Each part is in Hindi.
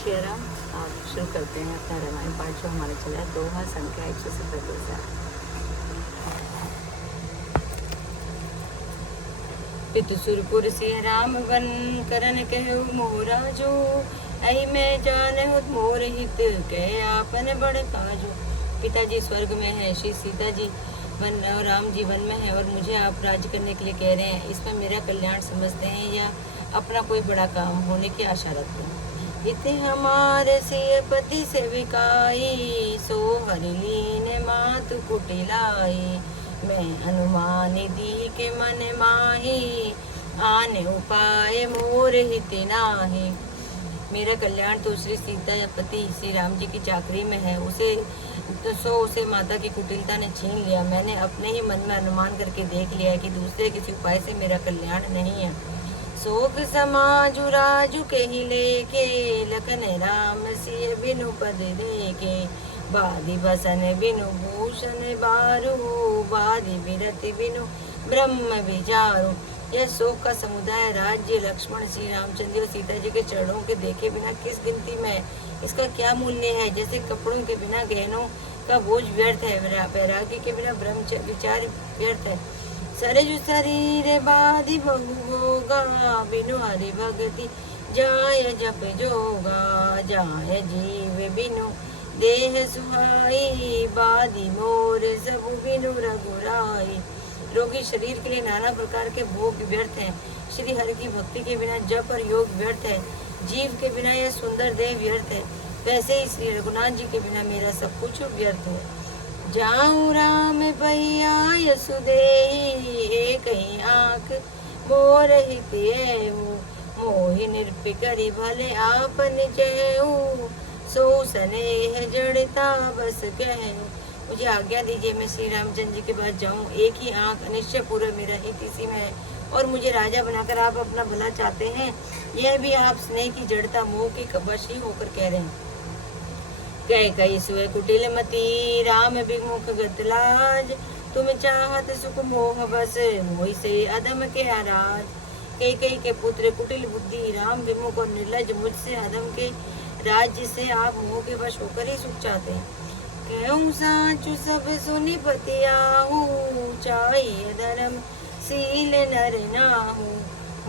श्री राम। आप शुरू करते हैं अपना रामायण पाठ जो हमारा चला है दोहा संख्या 170। पितु सुरपुर से राम वन करन कहु मोराजो, ऐ मैं जानहु मोर हित कह आपन बड़ काजो। पिताजी स्वर्ग में है, श्री सीता जी वन और राम जी वन में है और मुझे आप राज्य करने के लिए कह रहे हैं। इसमें मेरा कल्याण समझते हैं या अपना कोई बड़ा काम होने की आशा रखते हैं। इति हमारे सिय पति से विकाई, सो हरि लीन मातु कुटिलाई। मैं हनुमान दी के मन माही, आने उपाय मोर हित नाही। मेरा कल्याण तो श्री सीता या पति श्री राम जी की चाकरी में है, उसे माता की कुटिलता ने छीन लिया। मैंने अपने ही मन में अनुमान करके देख लिया है कि दूसरे किसी उपाय से मेरा कल्याण नहीं है। शोक समाजु राजु के ही लेके, लखन राम सिय बिनु पद देके। बादी बसन बिनु भूषण बारू, बादी विरति बिनु ब्रह्म विचारू। यह शोक का समुदाय राज्य लक्ष्मण श्री रामचंद्र और सीता जी के चरणों के देखे बिना किस गिनती में, इसका क्या मूल्य है। जैसे कपड़ों के बिना गहनों का बोझ व्यर्थ है, वैराग्य के बिना ब्रह्म विचार व्यर्थ है। सरजु शरीर बाधि बहु भोगा, बिनु हरि भगति जाय जप जोगा। जाय जीव बिनु देह सुहाई, बाधि मोर सबु बिनु रघुराई। रोगी शरीर के लिए नाना प्रकार के भोग व्यर्थ हैं, श्री हरि की भक्ति के बिना जप और योग व्यर्थ है। जीव के बिना यह सुंदर देह व्यर्थ है, वैसे ही श्री रघुनाथ जी के बिना मेरा सब कुछ व्यर्थ है। जाऊं राम भैया यसुदेही, एक ही आँख मोर हित एहु। मोहि निरपि करि भले आपन जयऊ, सो स्नेह जड़ता बस कहूँ। मुझे आज्ञा दीजिए मैं श्री रामचंद्र जी के पास जाऊं। एक ही आँख निश्चय पूरा मेरा हित इसी में है और मुझे राजा बनाकर आप अपना भला चाहते हैं। यह भी आप स्नेह की जड़ता मोह की वश ही होकर कह रहे हैं। कह कई सुय कुटिल मती, राम विमुख गत लाज। तुम चाहत सुख मोह बस, मोहि से अधम के आराज। कई के पुत्र कुटिल बुद्धि, राम विमुख और निर्लज मुझसे अधम के राज्य से आप मोह के वश होकर ही सुख चाहते हैं। कहूँ साचु सब सुनि पति आहू, चाहिए धर्म सील नर नाहू।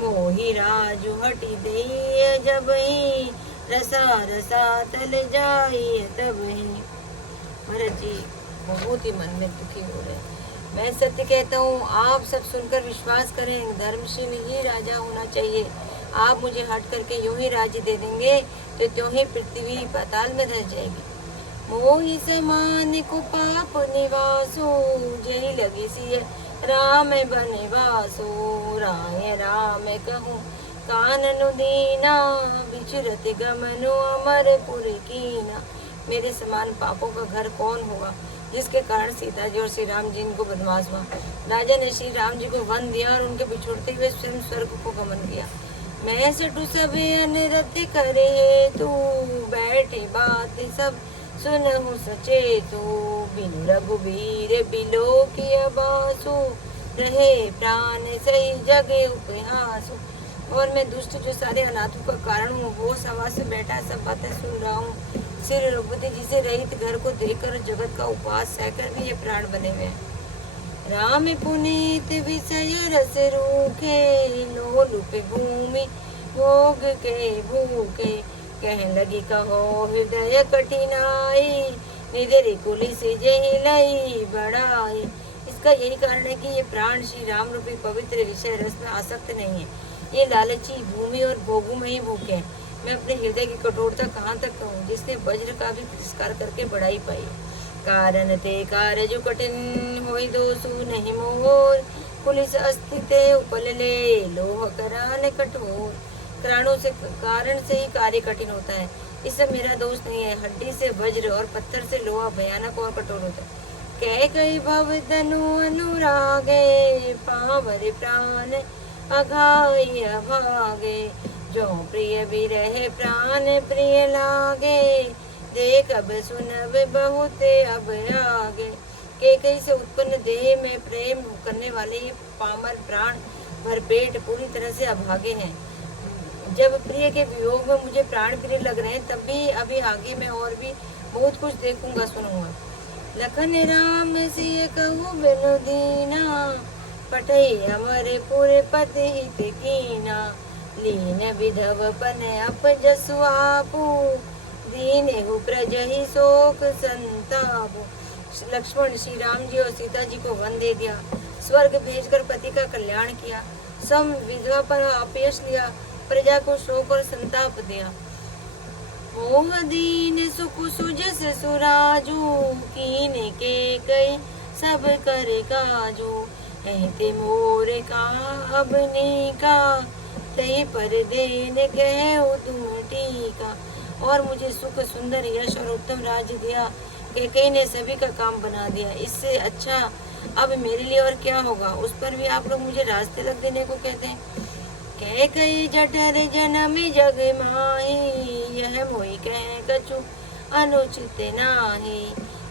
मोहि राजु हटि देय जब ही, रसा रसा तल जाइए तब ही। भरत जी बहुत ही मन में दुखी हो रहे हैं। मैं सत्य कहता हूँ, आप सब सुनकर विश्वास करें। धर्मशील ही राजा होना चाहिए। आप मुझे हट करके यूं ही राज्य दे देंगे तो त्यों ही पृथ्वी पाताल में धस जाएगी। मोहि समान को पाप निवासो, जय लगी सिय राम बनवासो। राय राम कहूँ काननु दीना, विचरत गमनु अमरपुर कीना। मेरे समान पापों का घर कौन होगा जिसके कारण सीता जी और श्री राम जी को बदमाश हुआ। राजा ने श्री राम जी को वन दिया और उनके बिछुड़ते हुए स्वयं स्वर्ग को गमन किया। मैं सटु सब अनरत करे तू, बैठे बात सब सुनहु सचेतु। बिनु रघुबीर बिलो किया बासु, रहे प्राण सही जगे उपहासु। और मैं दुष्ट जो सारे अनाथों का कारण हूँ, वो सभा से बैठा सब बातें सुन रहा हूँ। श्री रघुपति जी से रहित घर को देखकर जगत का उपवास सहकर भी ये प्राण बने हुए हैं। राम पुनीत विषय रस रूखे, लोलुप भूमि भोग के भूखे। कह लगी कहो हृदय कठिनाई, निधि कुली से जही लई बढ़ाई। इसका यही कारण है कि ये प्राण श्री राम रूपी पवित्र विषय रस में आसक्त नहीं है। ये लालची भूमि और भोगों में ही भूखे हैं। मैं अपने हृदय की कठोरता कहाँ तक कहूँ, जिसने वज्र का भी तिरस्कार करके बढ़ाई पाई। कारण ते कारज कठिन होई दोषु नहीं मोर, पुलिस अस्थित उपल ले लोह करान कठोर। कारण से ही कार्य कठिन होता है, इससे मेरा दोष नहीं है। हड्डी से वज्र और पत्थर से लोहा भयानक और कठोर होता है। कह कई भव तनु अनुरागे, पावर प्राण अघाई अभागे। जो प्रिय भी रहे प्राण प्रिय लागे, देख अब सुनब बहुत अब आगे। कई से उत्पन्न देह में प्रेम करने वाले पामर प्राण भरपेट पूरी तरह से अभागे हैं। जब प्रिय के वियोग में मुझे प्राण प्रिय लग रहे हैं, तब भी अभी आगे मैं और भी बहुत कुछ देखूंगा, सुनूंगा। लखन राम सिय कहूँ बिनु दीना, पठई अमर पूरे पति हित कीना। लीन विधवपन अप जसु आपू, दीन हु प्रजहि शोक संतापु। लक्ष्मण श्री राम जी और सीता जी को वन दे दिया, स्वर्ग भेजकर पति का कल्याण किया, सम विधवा पर अपयश लिया, प्रजा को शोक और संताप दिया। मोह दीन सुख सुजस सुराजू, कीन के कई सब कर काजू। कहते मोर का अबनी का, तय पर देन कहो तुम टीका। और मुझे सुख, सुंदर यश और उत्तम राज्य दिया, कैकेयी ने सभी का काम बना दिया। इससे अच्छा अब मेरे लिए और क्या होगा। उस पर भी आप लोग मुझे रास्ते रख देने को कहते हैं। कैकेयी जठर जन्म जग माही, यह मोहि कह कछु अनुचित नाही।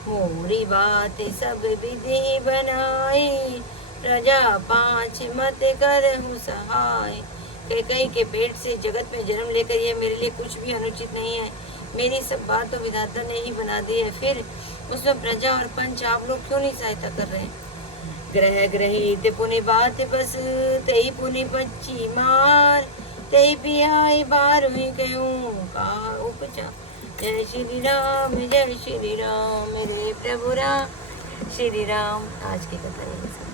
मोरी बात सब विधि बनाई, प्रजा पाँच मत करहु सहाय। कैकेयी के पेट से जगत में जन्म लेकर यह मेरे लिए कुछ भी अनुचित नहीं है। मेरी सब बात तो विधाता ने ही बना दी है, फिर उसमें प्रजा और पंच आप लोग क्यों नहीं सहायता कर रहे हैं। ग्रह ग्रहित पुनि बात बस, तेई पुनि बच्ची मार। तेई पियाई बार हुई कहूँ का उपचार। जय श्री राम, जय श्री राम, मेरे प्रभु राम। श्री राम। आज की कथा।